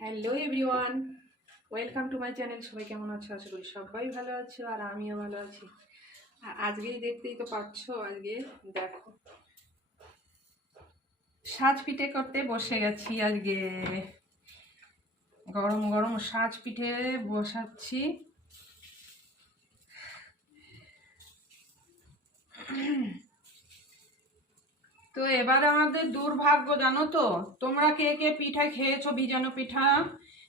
Hello everyone welcome to my channel সবাই কেমন আছো? আশা করি সবাই ভালো আছো আর আমিও ভালো আছি। আজকেই দেখতেই তো পাচ্ছ, আজকে দেখো। সাজ পিঠে করতে বসে গেছি আজকে। গরম গরম সাজ পিঠে বসাচ্ছি। তো এবার আমাদের দুর্ভাগ্য, জানো তো? তোমরা কে কে পিঠা খেয়েছো ভিজানো পিঠা?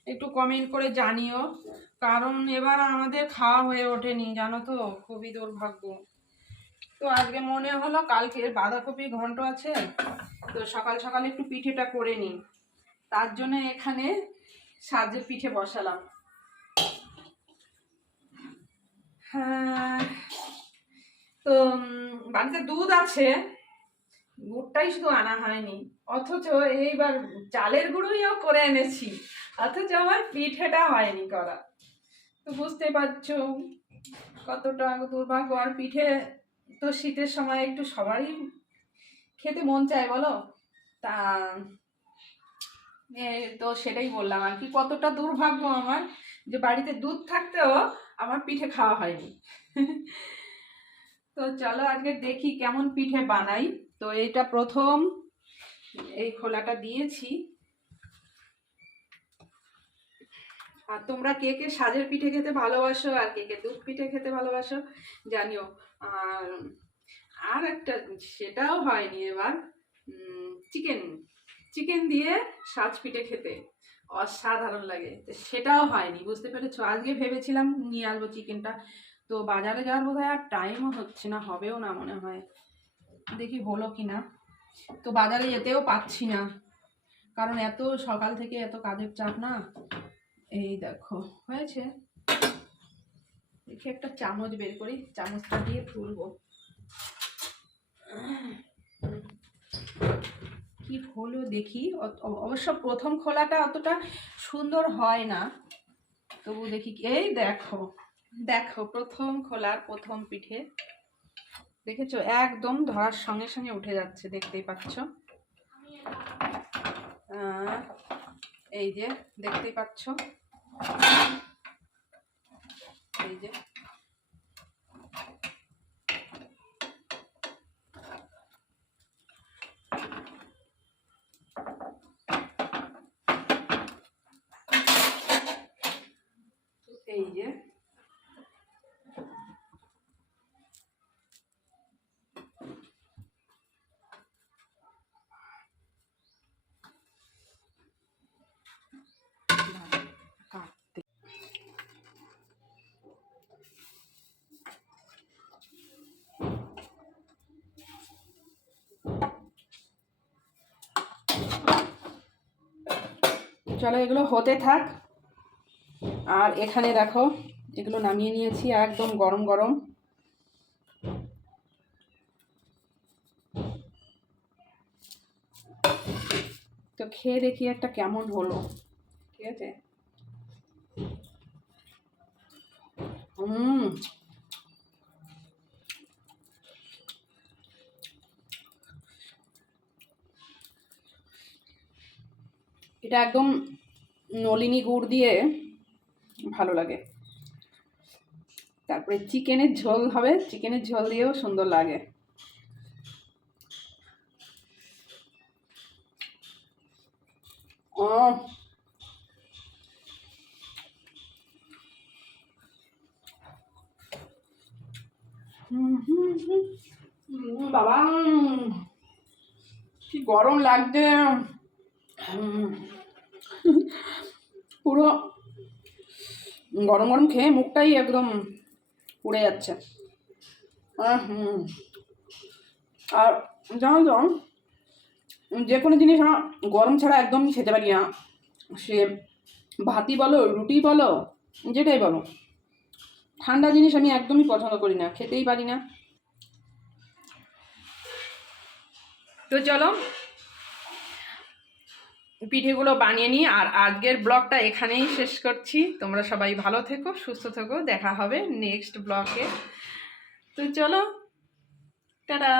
একটু কমেন্ট করে জানিও। কারণ এবার আমাদের খাওয়া হয়ে ওঠেনি, জানো তো? খুবই দুর্ভাগ্য। তো আজকে মনে হলো কালকে বাঁধাকপি ঘন্ট আছে, তো সকাল সকাল একটু পিঠেটা করে নিই। তার জন্য এখানে সাজের পিঠে বসালাম। হ্যাঁ তো বাড়িতে দুধ আছে গুড়টাই শুধু আনা হয়নি, অথচ এইবার চালের গুঁড়োইও করে এনেছি, অথচ আমার পিঠেটা হয়নি করা। তো বুঝতে পারছ কতটা দুর্ভাগ্য, আর পিঠে তো শীতের সময় একটু সবারই খেতে মন চায়, বলো? তা তো সেটাই বললাম আর কি, কতটা দুর্ভাগ্য আমার যে বাড়িতে দুধ থাকতেও আমার পিঠে খাওয়া হয়নি। তো চলো আজকে দেখি কেমন পিঠে বানাই। তো এইটা প্রথম। এই খোলাটা দিয়েছি। আর তোমরা কে কে সাজের পিঠে খেতে ভালোবাসো আর কে কে দুধ পিঠে খেতে ভালোবাসো, জানিও। আর আর একটা সেটাও হয়নি এবার। চিকেন। চিকেন দিয়ে সাজ পিঠে খেতে। অসাধারণ লাগে। সেটাও হয়নি, বুঝতে পেরেছ? আজকে ভেবেছিলাম নিয়ে আসব চিকেনটা। তো বাজারে যাওয়ার বোধহয় আর টাইমও হচ্ছে না, হবেও না মনে হয়। দেখি হলো কি না তো বাজারে যেতেও পাচ্ছি না। কারণ এত সকাল থেকে এত কাজের চাপ না। এই দেখো, হয়েছে। দেখি একটা চামচ বের করি, চামচটা দিয়ে তুলবো। কি হলো দেখি। অবশ্য প্রথম খোলাটা অতটা সুন্দর হয় না। তবু দেখি এই দেখো দেখো প্রথম খোলার প্রথম পিঠে। দেখেছ? একদম ধরার সঙ্গে সঙ্গে উঠে যাচ্ছে, দেখতেই পাচ্ছ। এই যে, দেখতেই পাচ্ছ। এই যে এই যে কাটতে চলো এগুলো হতে থাক। আর এখানে দেখো, এগুলো নামিয়ে নিয়েছি, একদম গরম গরম। তো খেয়ে দেখি একটা কেমন হলো। ঠিক আছে? হুম এটা একদম নলিনী গুড় দিয়ে ভালো লাগে। তারপরে চিকেনের ঝোল হবে, চিকেনের ঝোল দিয়েও সুন্দর লাগে। ও। বাবা, কি গরম লাগছে। পুরো গরম গরম খেয়ে মুখটাই একদম পুড়ে যাচ্ছে। হুম। আর জানো তো, যে কোনো জিনিস আমার গরম ছাড়া একদমই খেতে পারি না। সে ভাতি বলো, রুটি বলো, যেটাই বলো। ঠান্ডা জিনিস আমি একদমই পছন্দ করি না, খেতেই পারি না। তো চলো পিঠেগুলো বানিয়ে নিই আর আজকের ব্লগটা এখানেই শেষ করছি। তোমরা সবাই ভালো থেকো, সুস্থ থেকো, দেখা হবে নেক্সট ব্লগে। তো চলো, টাটা।